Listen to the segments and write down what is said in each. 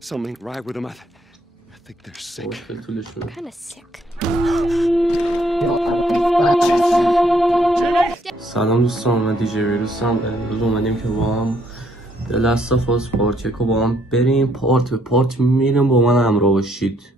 Something ain't right with them. I think they're sick. Kind of sick. سلام دوستان، من دیجی ویروسم. امروز اومدیم که با هم The Last of Us پارت 1 رو با هم بریم پارت به پارت میریم، با من همراه باشید.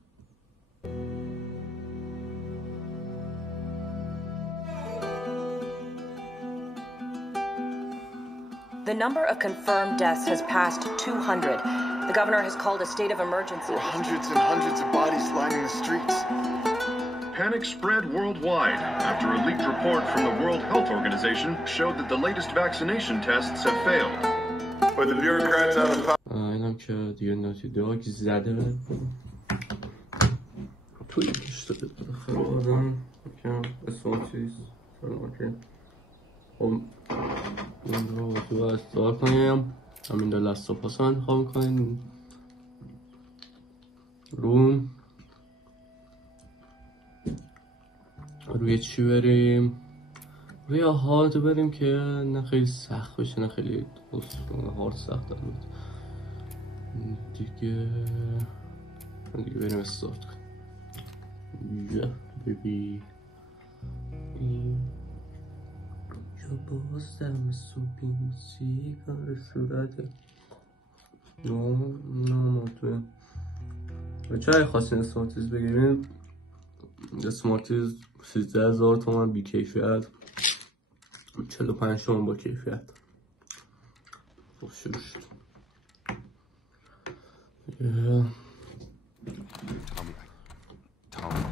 The number of confirmed deaths has passed 200. The governor has called a state of emergency. There are hundreds and hundreds of bodies lining the streets. Panic spread worldwide after a leaked report from the World Health Organization showed that the latest vaccination tests have failed. But the bureaucrats out of power. اینم که دیگه ناتی داگ زده به توی کشته بده خیلی آدم که اسماتیز فرماکه این رو تو استار کنیم. همین در لست و پاس رو انتخاب میکنیم. روی چی بریم؟ روی هارد بریم که نه خیلی سخت باشه نه خیلی هارد سخت بود. دیگه بریم استارت کنیم. یا ببی یا باز دم صبحی سیگار صورته نامطمئن. چه خواستین اسمارتیز بگیرین؟ اسمارتیز 13,000 تومان بی کیفیت، 45 تومان با کیفیت. خب شروع شد.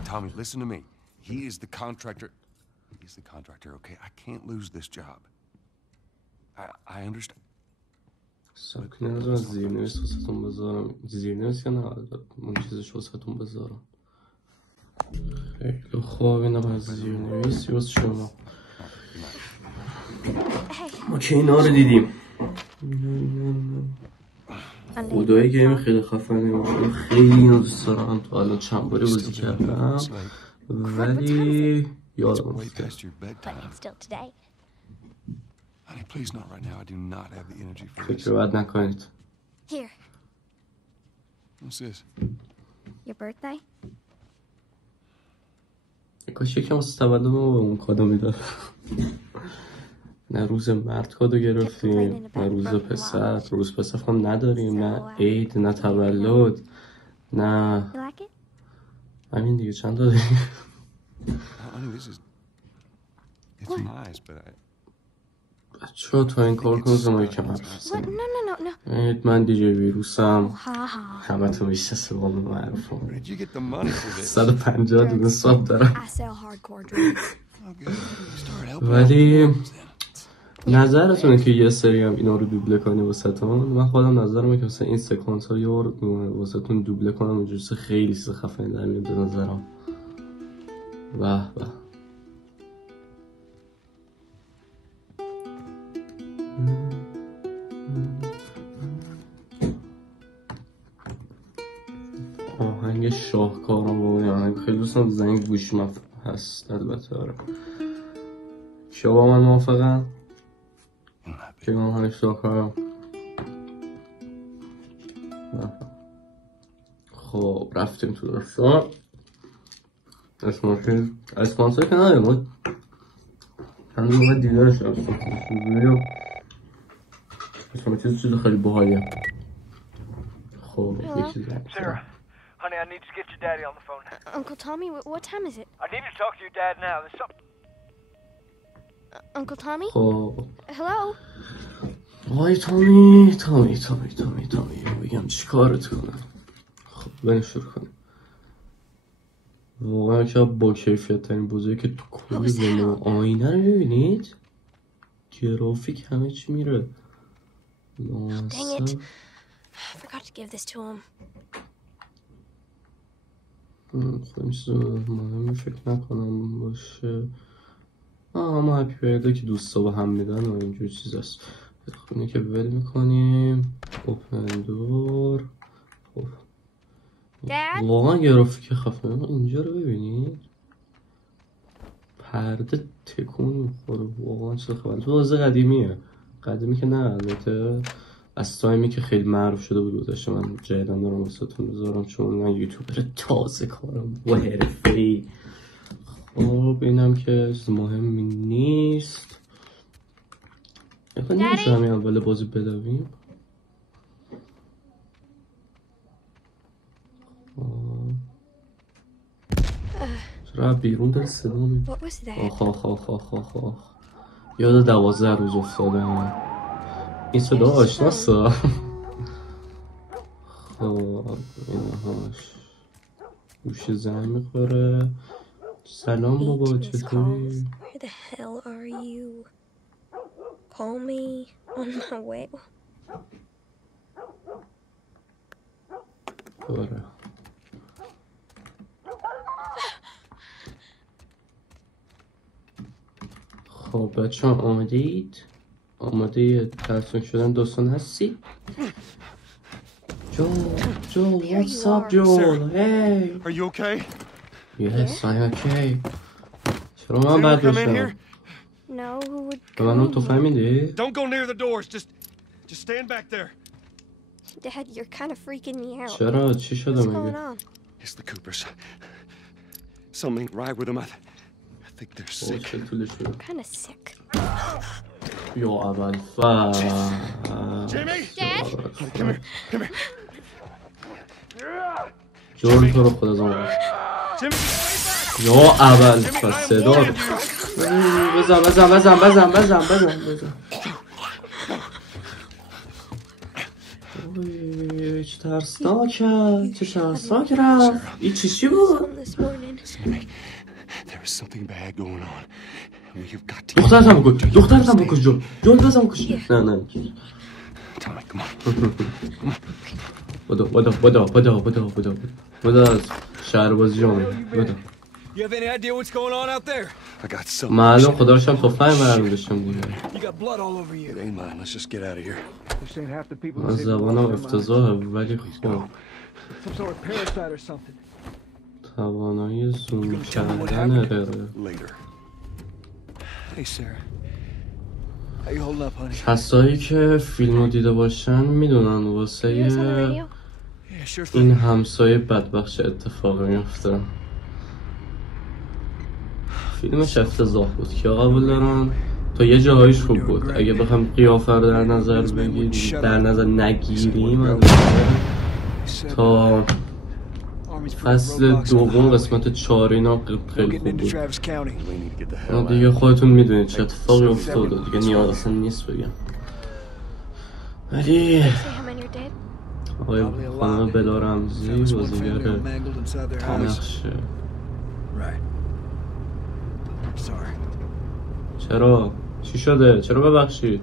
Tommy, listen to me. He is the contractor. He's the contractor, okay? I can't lose this job. I understand. ساکنه از زیرنویس واسهتون بذارم. زیرنویس یا نه اون چیزش واسهتون بذارم. خیلی خوب. اینم از زیرنویس واسه شما. ما که اینا رو دیدیم. خدایی گیم خیلی خفنه. خیلی اینو دوست دارم. تو الان چند باری بازی کردم ولی یادم رفته. فکر بد نکنید. Here. What's this? Your birthday? کاش یکم واسه تولدم رو به اون کادو میداد. نه روز مرد کادو گرفتیم نه روز پسر. روز پسر هم نداریم، نه عید نه تولد نه همین دیگه. چند تا داریم؟ چرا تا این کار کنم زمان یکم حرف بزنیم؟ من دیجی ویروسم. همه تو میشناسه با من معروفم. 150 دونه ساب دارم. ولی نظرتونه که یه سری هم اینا رو دوبله کنی واسه تون؟ من خودم نظرمه که واسه این سکانس ها یه بار واسه تون دوبله کنم. اونجوری خیلی خفنی در میاد نظرم. به به. آهنگ شاهکارم با این آهنگ خیلی دوستم. زنگ گوش من هست البته. آره کیا با من موافقن؟ که من آهنگ شاهکارم. خب رفتیم تو داستان. اسپانسر که نداریم بود چند موقع دیدارش چیز خیلی باحالیه. خب یکی Sarah, honey, I need to get your daddy on the phone. Uncle Tommy, what time is it? I need to talk to your dad now. There's something. Uncle Tommy? خب Hello? وای تامی بگم چی کارت کنم. خب بریم شروع کنیم. واقعا که با کیفیت ترین بازی که تو کلی زنده. آینه رو ببینید، گرافیک همه چی میره. Dang it. I forgot to give this to him. خودم چیز مهمی فکر نکنم باشه. ما هپی برده که دوستا با هم میدن و اینجور چیز هست. خونه که ول میکنیم. اوپن دور. واقعا گرافیک خفنه. اینجا رو ببینید، پرده تکون میخوره. واقعا چه خبره. تو بازی قدیمی که نه البته از تایمی که خیلی معروف شده بود گذاشته. من جدیدن دارم واسهتون بذارم چون من یوتیوبر تازه کارم با حرفه‌ای. خب اینم که مهمی نیست. نمیشه همین اول بازی بدویم. چرا بیرون داره صدا میده؟ آخ یاد 12 روز افتادم. این صدا آشناسه. خب اینهاش گوش زنگ میخوره. سلام بابا چطوری؟ Where the hell are you? Call me on my way. باره خب بچه هم آمدید؟ آماده ترسون شدن داستان هستید؟ Joel, what's up Joel? Hey! Are you okay? Yes, I'm okay. چرا من بد بشم؟ No, who would به منم تو فهمیدی؟ Don't go near the doors. Just stand back there. Dad, you're kind of freaking me out. چرا؟ چی شده What's going مگه؟ on? It's the Coopers. Something right with them. I think they're sick. چه طوله شده؟ I'm kind of sick. یا اول Jimmy! Dad? Come here. جون تو رو خدا زمان Jimmy! یا اول صدا بزن چه ترسناک رفت این چی بود؟ This morning. There is something bad going on. We've got to... دخترتم بکش جون بزن بکش نه Tommy, come on. بدا شهر بازی جامعه بدا You have any idea what's going on out there? I got something. معلوم خدا رو شم تفنگ برمی داشتم دیگه You got blood all over It you. ain't mine. Let's just get out of here. This ain't half the people. من زبانم افتضاحه ولی خب Some sort of parasite or something. توانایی زوم کردن اره Later. Hey, Sarah. How you holding up, honey? کسایی که فیلمو دیده باشن میدونن واسه You guys on the radio? Yeah, sure thing. این همسایه بدبخش اتفاقی میفته. فیلمش افتضاح بود که قبول دارن تا یه جاهایش خوب بود. اگه بخوام قیافه رو در نظر بگیریم در نظر نگیریم تا فصل دوم قسمت 4 اینا خیلی خوب بود. Travis County. We need to get the hell out. دیگه خودتون میدونید چه اتفاقی افتاده دیگه نیاز اصلا نیست بگم. ولی Say how many are dead? آقای خانم بلا رمزی Found this one family بازیگر all mangled inside their house. نقشه Right. Sorry. چرا؟ چی شده؟ چرا ببخشید؟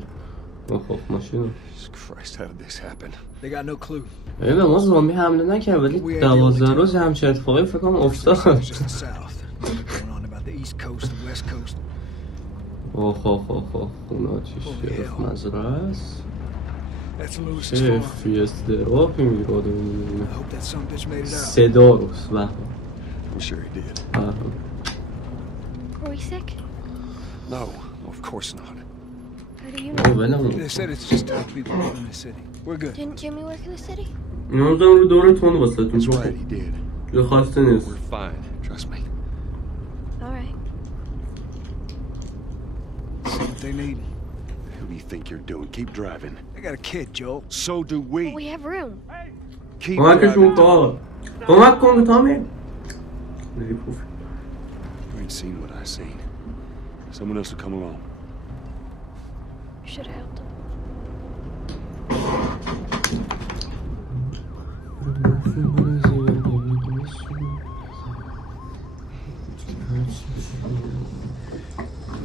خب ماشینو Christ, how did this happen? They got no clue. به ما زامبی حمله نکرد ولی 12 روز همچه اتفاقی فکر کنم افتاد. It's just the south. Going on about the east coast, the west coast. خونه آتیش گرفت مزرعه است. That's Lewis's چه farm. فیست دراپی میراده I hope that some bitch made it out. صدا روز I'm sure he did. Were we sick? No, of course not. How do you know? They said it's just tough people living in the city. We're good. Didn't Jimmy work in the city? اینا دارم رو دورتون واسه That's right, he did. یه خواسته نیست. We're fine. Trust me. All right. See what they need. Who do you think you're doing? Keep driving. They got a kid, Joel. So do we. We have room. Keep کمکشون driving. کمک کن تامی. You ain't seen what I seen. Someone else will come along. Should have helped him.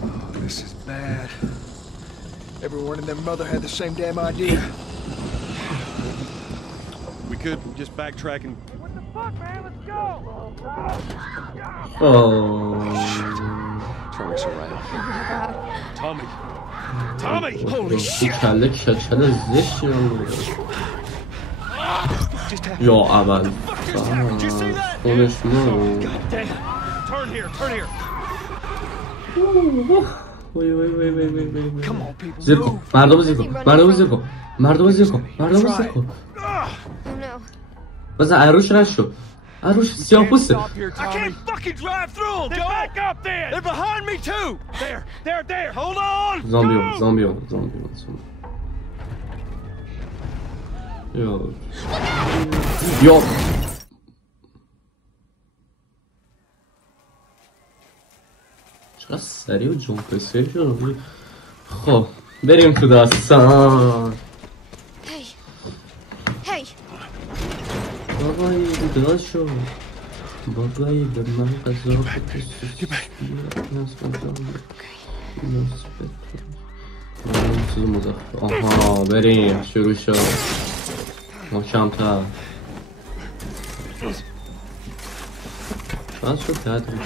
Oh, this is bad. Everyone and their mother had the same damn idea. We could just backtrack and... What the fuck, man? Let's go! Turn us around. Tommy! Tommy! Holy shit! کله کچل زشتی رو میده یا اول خونش مون Turn here, turn here. وای وای وای وای وای وای. Come on, people. زیر کن مردم زیر کن مردم زیر کن مردم زیر کن مردم زیر کن Oh no. بزن عروش نشو عروش سیاه پوسته Stop here, I Tommy. can't fucking drive through them! Then back up then! They're behind me too! There! Hold on! زامبیون Go! زامبیون یا چقدر سریع و جنپسه شد خب بریم تو داستان Hey. Hey. بابایی بیدار شد بابایی به من قضا آها بریم شروع شد محکم‌تر شاید شد دادم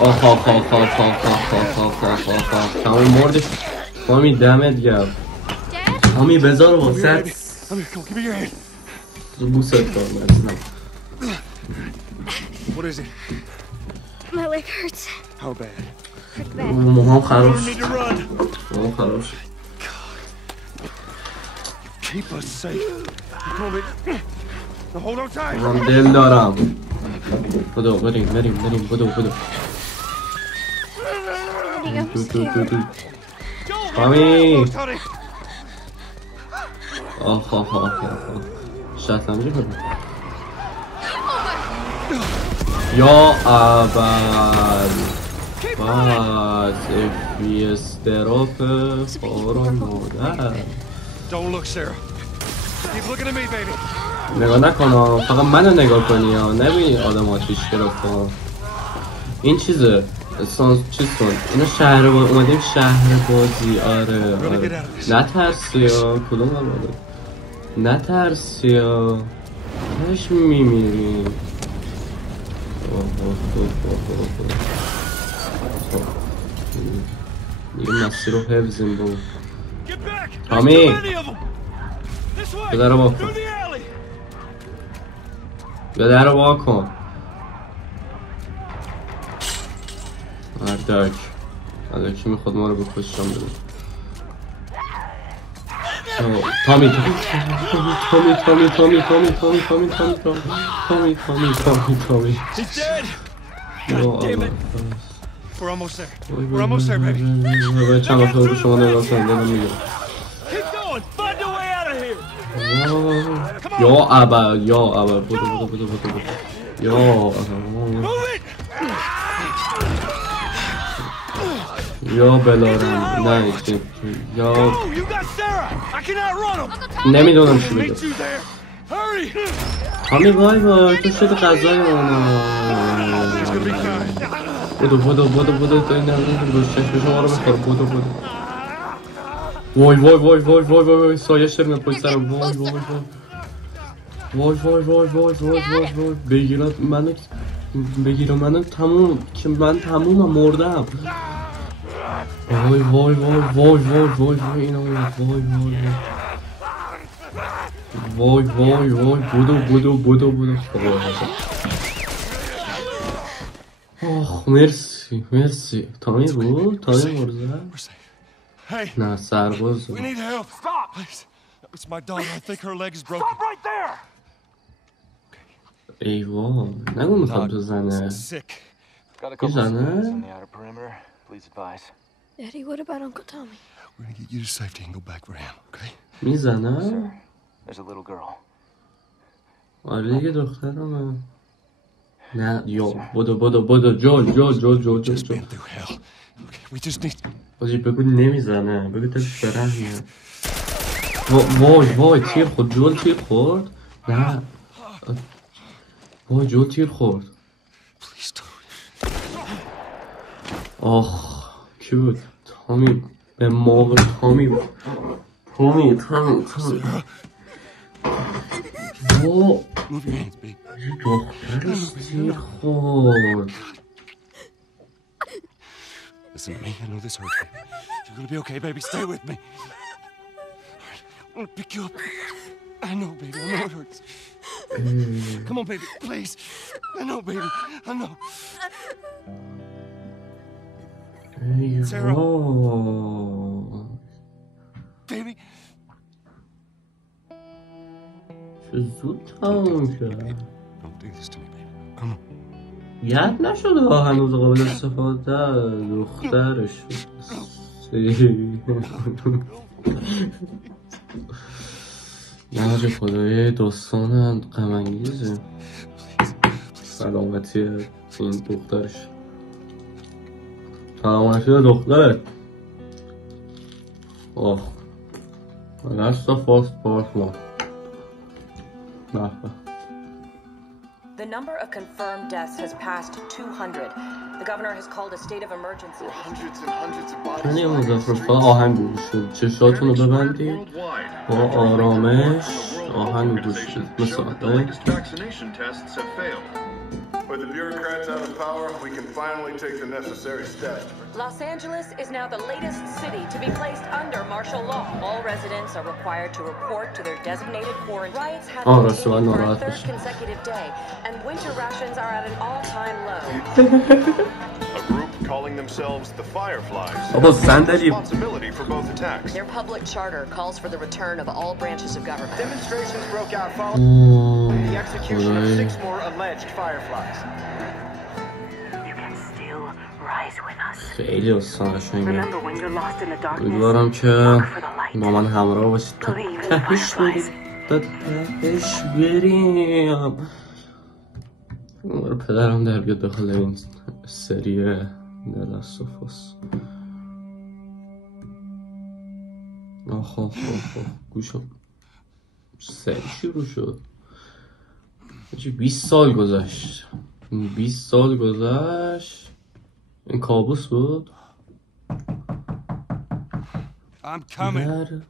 آخ آخ آخ آخ آخ آخ آخ آخ آخ آخ آخ تمام مردش تامی دمت گرم Dad? تامی بذار واسه Come here, come on, give me your hand. بوست کن مثلا What is it? My leg hurts. How bad? Pretty bad. موهام خراب We شد need to run. موهام خراب شد Keep us safe. Come on, baby. Now hold on tight. من دل دارم بدو بریم بدو Daddy, I'm scared. تامی Tony. آخ آخ آخ آخ شطرنجی کنم یا اول باز افی استراپ خورم مادر Don't look, Sarah. Keep looking at me, baby. نگاه نکنم فقط منو نگاه کنی یا نبینی آدم آتیش گرفتم این چیزه چیز کن اینو شهر اومدیم شهر بازی آره نترسی ها کدوم آره نترسی ها کاش میمیریم یه مسیر رو حفظیم با Get back. Tommy. There's too many of them. This way. پدر رو با Through کن the alley. پدر رو با کن مردک مردکی میخواد ما رو بکشم بده تامی He's dead. We're almost there. We're almost there, baby. چند وقت رو شما نگاه کن دارم میگم Keep going. Find a way out of here. یا ابر بدو یا Move it. یا بلارم نه یا Oh, you got Sarah. I can outrun them. نمیدونم چی Meet بگم you there. Hurry. تامی وای تو شده غذای منو It's gonna be fine. بدو تو این نمیدونم روشش شما رو بخور بدو وای سایه شرمه پشت سرم وای بگیرم منو تموم که من تمومم مردم وای اینا وای بدو آخ مرسی تامی بود مرزه Hey, نه سرباز we need help. Stop. Please. It's my daughter. I think her leg is broken. Stop right there. ایوان نگو میخواد بزنه Sick. Got a couple زنه civilians on the outer perimeter. Please advise. Daddy, what about Uncle Tommy? We're gonna get you to safety and go back for him, okay? میزنه There's a little girl. آره دیگه دخترمه نه یا بدو جل Just been through hell. Okay, we just need... بازی بگو نمیزنه بگو دلش برهنه وای تیر خورد جل تیر خورد نه وای جل تیر خورد Please don't... آخ کی بود تامی به موقع تامی وای Move your hands, babe. دخترش تیر خورد Listen to me, I know this hurts you. You're gonna be okay, baby. Stay with me. All right, I'm gonna pick you up. I know, baby. I know it hurts. Come on, baby. Please. I know, baby. I know. Sarah. Baby. چه زود تموم شد. Don't do this to me, baby. Come on. یاد نشده ها هنوز قابل استفاده دخترش نه خدای داستان غم‌انگیزه سلامتی این دخترش سلامتی دخترت اوه Last of Us Part 1 The number of confirmed deaths has passed 200. The governor has called a state of emergency. Hundreds and hundreds of bodies. من یه مزفر فقط آهنگ گوش شد چشاتون رو ببندید با آرامش آهنگ گوش شد مثلا Vaccination tests have failed. With the bureaucrats out of power, we can finally take the necessary steps. Los Angeles is now the latest city to be placed under martial law. All residents are required to report to their designated quarantine. Riots have continued for a third consecutive day, and winter rations are at an all-time low. A group calling themselves the Fireflies بابا has صندلی responsibility for both attacks. Their public charter calls for the return of all branches of government. Demonstrations broke out following the execution of 6 more alleged Fireflies. You can still rise with us. خیلی داستان قشنگه Remember when you're lost in the darkness. امیدوارم که با من همراه باشید تا تهش بریم تا تهش بریم پدرم در بیاد داخل این سری The Last of Us آخ گوشم سری شروع شد 20 سال گذشت 20 سال گذشت این کابوس بود I'm coming.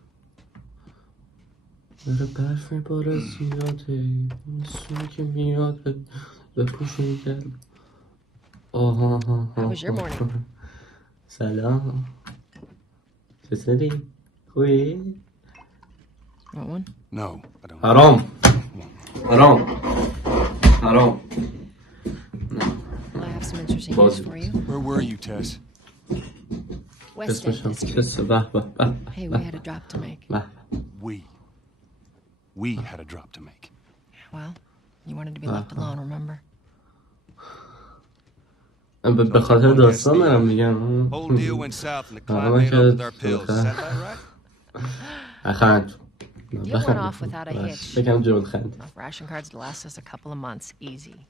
داره برف میباره زیاده سونی که میاد بپوشون کرد آها سلام چطوری؟ خوبی؟ No, I don't. حرام I have some interesting news for you. Where were you, Tess? West End اسمشم District. کسه به Hey, we had a drop to make. We had a drop to make. Well, you wanted to be left alone, remember? به خاطر داستان دارم میگم Whole deal went south and the client made off with our pills. Is that about right? خند You went off without a hitch. بگم جول خند Enough ration cards to last us a couple of months, easy.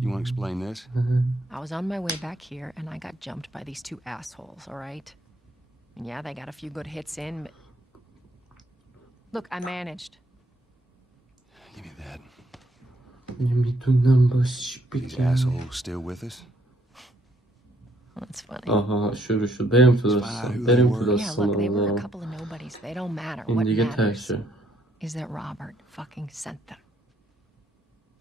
You want to explain this? I was on my way back here, and I got jumped by these two assholes, all right? And yeah, they got a few good hits in, but... Look, I managed. Give me that. نمیتونم باش These assholes still with us? That's funny. آها شروع شد بریم تو داستان Yeah, look, they were a couple of nobodies. They don't matter. این What دیگه matters تشه is that Robert fucking sent them.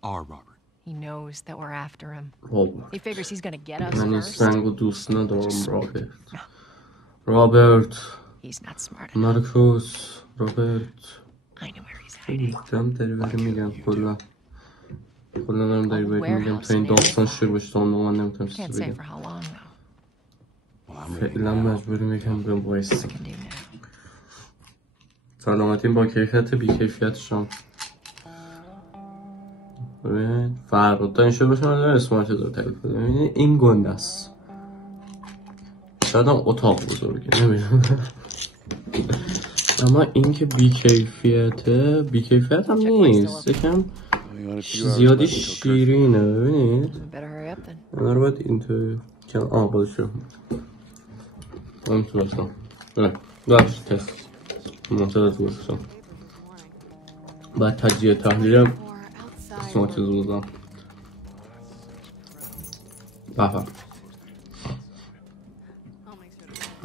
Our Robert. He knows that we're after him. رابرت He figures he's gonna get us من این first. سنگ و دوست ندارم رابرت He's not smart enough. مارکوس رابرت I know where he's hiding. دم داری بری میگم کلا دارم داری بری میگم تا این داستان شروع بشه تا من نمیتونم Can't چیزی say بگم for how long though. فعلا مجبوری میگم به بایستی What we can do now. سلامتی با کیفیت بی کیفیتشم ببین فرق تا این شروع بشه من دارم اسمارت دار تعریف کنم این گنده است شاید هم اتاق بزرگه نمیدونم اما این که بی کیفیت هم نیست یکم زیادی شیرینه ببینید Better hurry up then. من رو باید این تو کم بازشو من تو داشتم داشت تست منطقه تو داشتم بعد تجزیه تحلیل قسمت چیزو دادم بفهم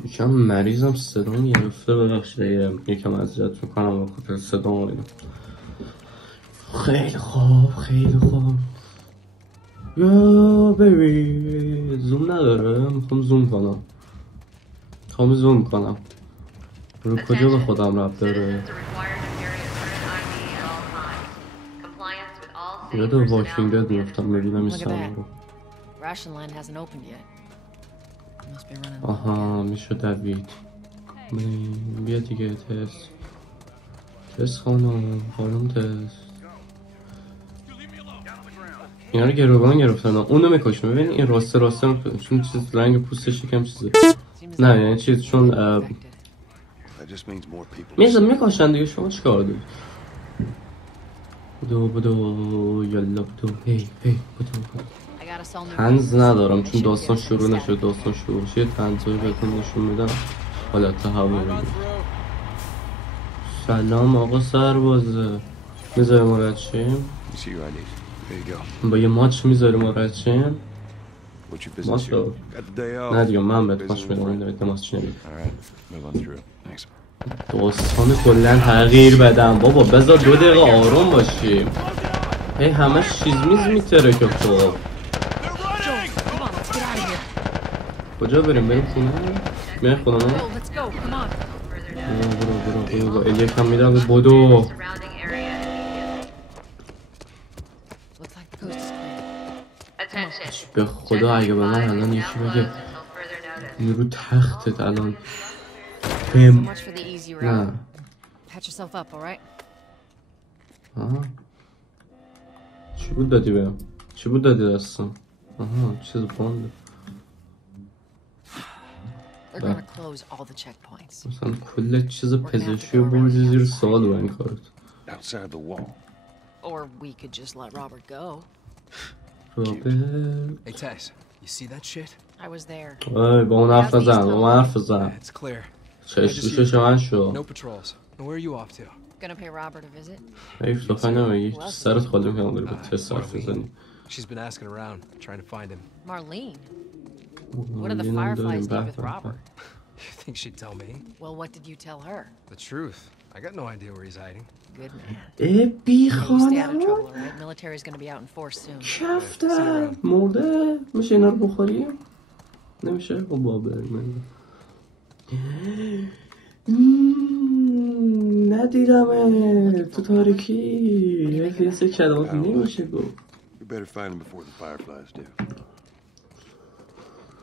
یکم مریضم صدام گرفته ببخشید یکم اذیت میکنم با خاطر صدام رو خیلی خوب یا بیبی زوم نداره میخوام زوم کنم رو کجا به خودم رب داره یاد واکینگ دد میفتم میبینم این سلام رو. Ration line hasn't opened yet. Must be running. آها میشه دوید. بیا دیگه تست خانم تست. اینا رو گروگان گرفتن. اونو میکشم. ببین این راسته چون چیز رنگ پوستش یکم چیزه. نه یعنی چیز چون میکشن دیگه. شما چیکار دارید؟ بدو یالا بدو هی بدو. تنز ندارم چون داستان شروع نشد. داستان شروع شه تنزایی بهتون نشون میدم. حالت هوایی. سلام آقا سربازه. میذاری ما رد شیم؟ با یه ماچ میذاری ما رد شیم؟ ماچ رو نه دیگه من بهت ماچ میدم. این دوید ماچ چی نبید. داستان کلن تغییر بدم. بابا بذار 2 دقیقه آروم باشیم. هی همش چیز میتره که خب کجا بریم خونه؟ بریم خونه ما؟ برو الیه کم میدم بدو. به خدا اگه به من الان یکی بگه رو تختت الان نه چی بود دادی بهم؟ چی بود دادی دستم؟ آها چیز بانده. مثلا کل چیز پزشکی رو بردی زیر سوال با این کارت. Hey Tess, you see that shit? I was there. با اون حرف نزن. It's clear. چشم من شو. No patrols. Where are you off to? Gonna pay Robert a visit. حیف لطفا نمیگی سرت خالی میکنم داری به تست حرف بزنی. She's been asking around, trying to find him. Marlene? What did the Fireflies do with Robert? You think she'd tell me? Well, what did you tell her? The truth. I got no idea where he's hiding. Good man. بی Stay out of trouble, all right? Military's gonna be out in force soon. کفته مرده. میشه اینا رو بخوریم؟ نمیشه؟ خب بریم. ندیدمه تو تاریکی. یه سه کلمات نمیشه گفت. You better find him before the Fireflies do.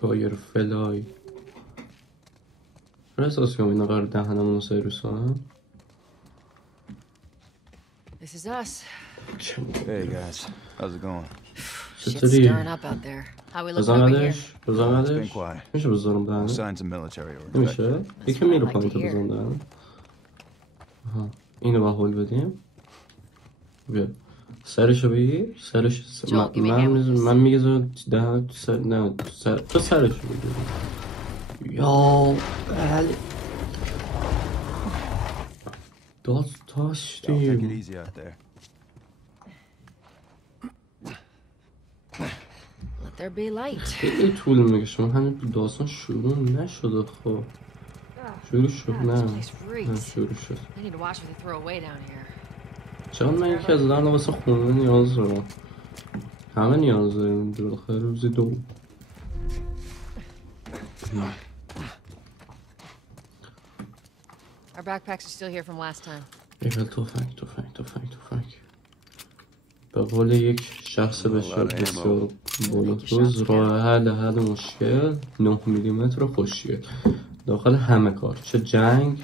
فایرفلای. احساس کنم اینا قرار دهنمون سرویس هم. This is us. Hey guys, how's it going? Shit's stirring up out there. How we looking over here? It's been quiet. میشه بزنم دهنه؟ Signs of military order. نمیشه؟ یکی میره پایین تا بزنم دهنه. اینو با هول بدیم. بیا سرشو بگیر. سرش من میگذارم دهنه تو سر. نه تو سرشو بگیر. یا بله داشتیم. خیلی طول میکشه. من همین داستان شروع نشده. خب شروع شد. نه شروع شد. چون من یکی از دارم واسه خونه نیاز دارم. همه نیاز داریم بالاخره روزی 2. Our backpacks are still here from last time. توفنگ. به قول یک شخص بسیار بلوتوز راه حل مشکل 9 میلیمتر خوشگل داخل همه کار. چه جنگ،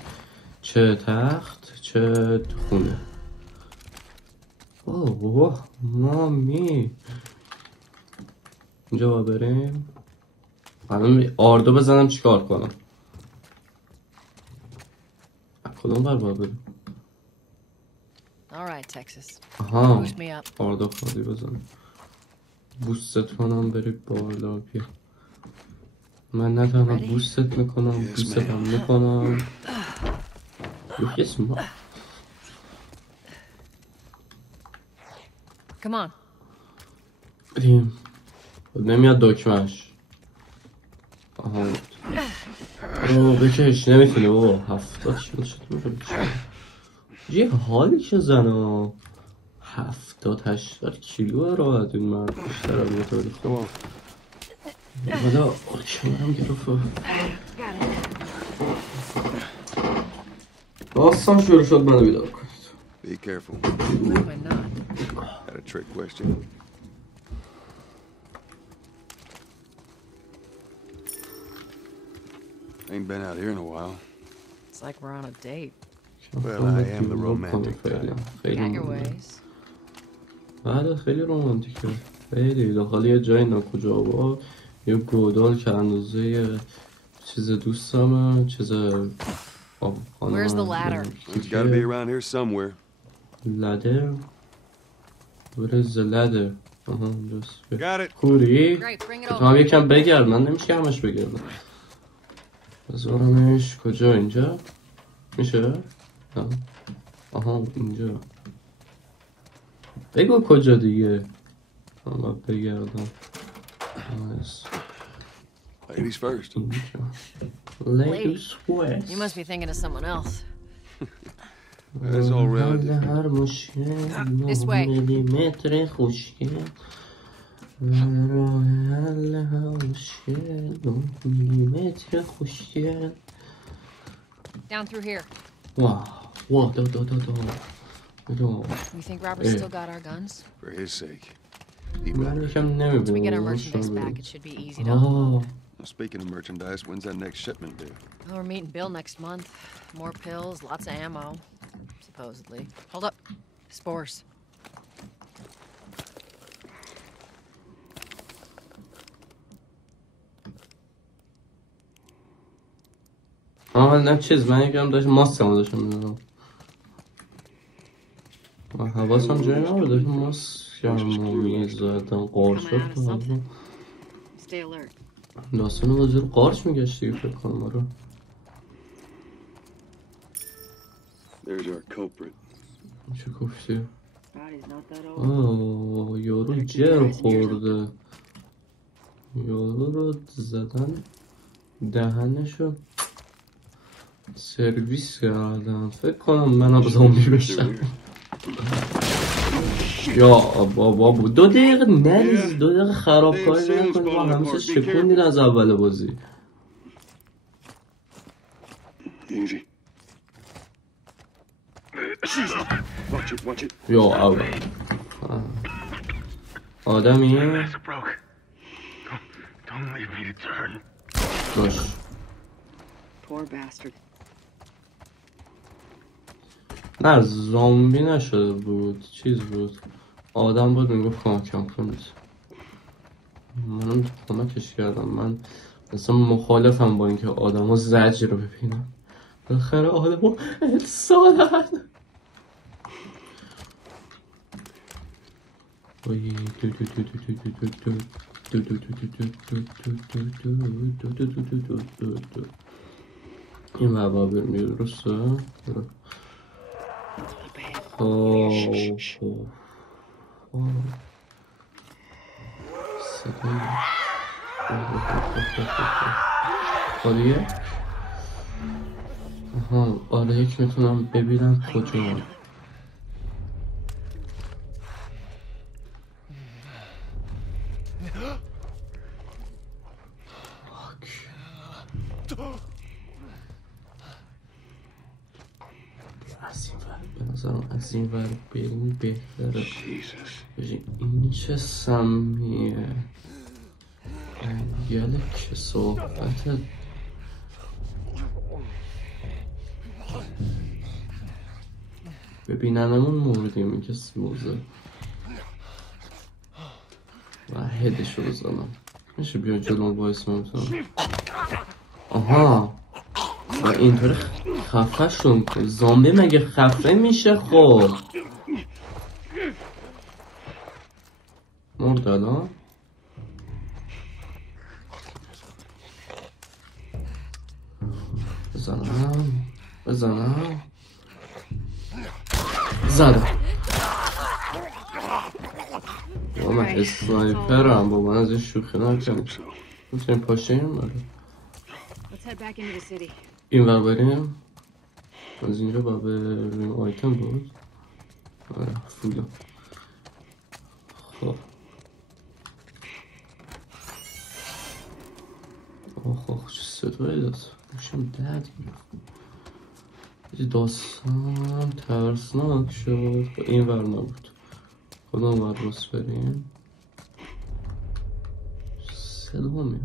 چه تخت، چه خونه. اوه مامی اینجا با بریم. الان آردو بزنم چیکار کنم؟ کدوم بر با بریم؟ آها آردو خواهدی بزنم. بوستت کنم بری بالا. بیا من نه تنها بوستت میکنم بوستت هم میکنم. یه ما بریم. نمیاد دکمش. آها بکش. نمیتونه بابا. 70 کیلو شد یه حالی که زنه 70-80 کیلو راحت این مرد بیشتر هم یه طوری خوب حالا کمرم گرفت. داستان شروع شد. منو بیدار کنید. Be careful. Gotta trick question. Ain't been out here in a while. It's like we're on a date. Well, I am the romantic type. Got your ways. بله خیلی رومانتیکه. خیلی داخل یه جای ناکجا با یه گودال که اندازه چیز دوستمه چیز Where's the ladder? It's gotta be around here somewhere. Ladder? Where is the ladder? Got it. کوری؟ Great, bring it تو هم over. یکم بگرد من نمیشه همش بگردم بذارمش کجا اینجا؟ میشه؟ آها اینجا بگو کجا دیگه من باید بگردم Ladies first. Ladies first. You must be thinking of someone else. That's all relative. This way. Down through here. Wow, You think Robert's still got our guns? For his sake. Once we get our merchandise back, it should be easy to... Well, speaking of merchandise, when's that next shipment due? Oh, we're meeting Bill next month. More pills, lots of ammo. Supposedly. Hold up. Spores. نه چیز من یکم داشت ماسکم داشتم میدونم حواسم جایی نبود داشتم ماسکم میزدم قارچ شد داستان وزیر قارچ میگشت دیگه فکر کنم آره There's our culprit. چه گفتی؟ یارو جر خورده یارو رو زدن دهنشو سرویس کردم فکر کنم منم زامبی بشم یا بابا 2 دقیقه نریز 2 دقیقه خرابکاری نکنی با همه شکوندین از اول بازی یا اول آدمیه باش نه زامبی نشده بود چیز بود آدم بود میگفت کمکم کنید منم کمکش کردم من اصلا مخالفم با اینکه آدم ها زجر رو ببینم بالاخره آدم ها انسانن این مبابر میره درسته؟ خالیه؟ آره یک میتونم ببینم کجا از این ور بریم بهتره این چه سمیه انگل که صحبت ببیننمون موردیم این که سموزه و هدشو بزنم میشه بیا جلوم باعث میتونم آها و اینطور خفه شون زامبی مگه خفه میشه خب مرد الان بزنم زدم با من اسنایپرم با من از این شوخی نکنم میتونیم پاشیم باره این ور بریم از اینجا با بریم آیتم بود آره فولا خب آخ چه صدایی داد باشم درد گرفت داستان ترسناک شد این ور نبود کدام باید روز بریم؟ صدا میاد.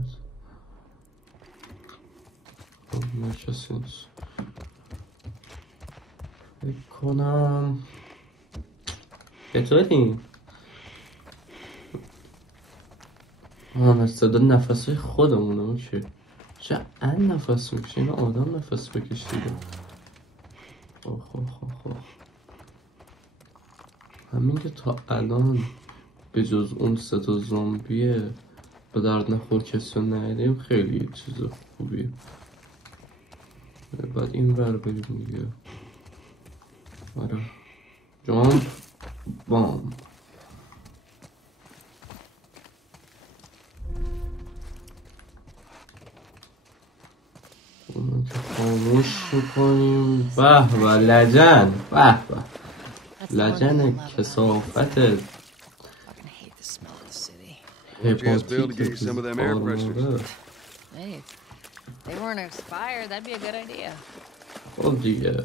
نه کسی نیست. فکر کنم چطوری؟ صدا نفسه خودمونه. اوکی چه ان نفس میکشه؟ این آدم نفس بکشیده. خب همین که تا الان به جز اون 3 تا زامبیه به درد نخور کسی رو ندیدیم خیلی چیز خوبیه. بعد این ور بریم دیگه. آره جامپ بام. اونو که خاموش میکنیم. به به لجن. به به لجن کسافت هپاتیت They weren't expired, that'd be a good idea. خب دیگه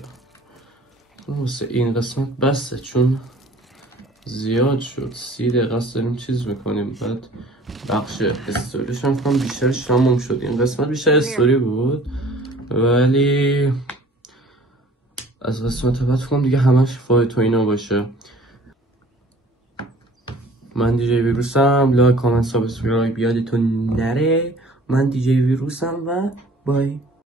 واسه این قسمت بسته چون زیاد شد. 30 دقیقه است داریم چیز میکنیم. بعد بخش استوریش هم کنم بیشتر شامم شد. این قسمت بیشتر استوری بود ولی از قسمت بعد کنم دیگه همش فایت و اینا باشه. من دیجی ویروسم. لایک کامنت سابسکرایب یادتون نره. من دیجی ویروسم و بای.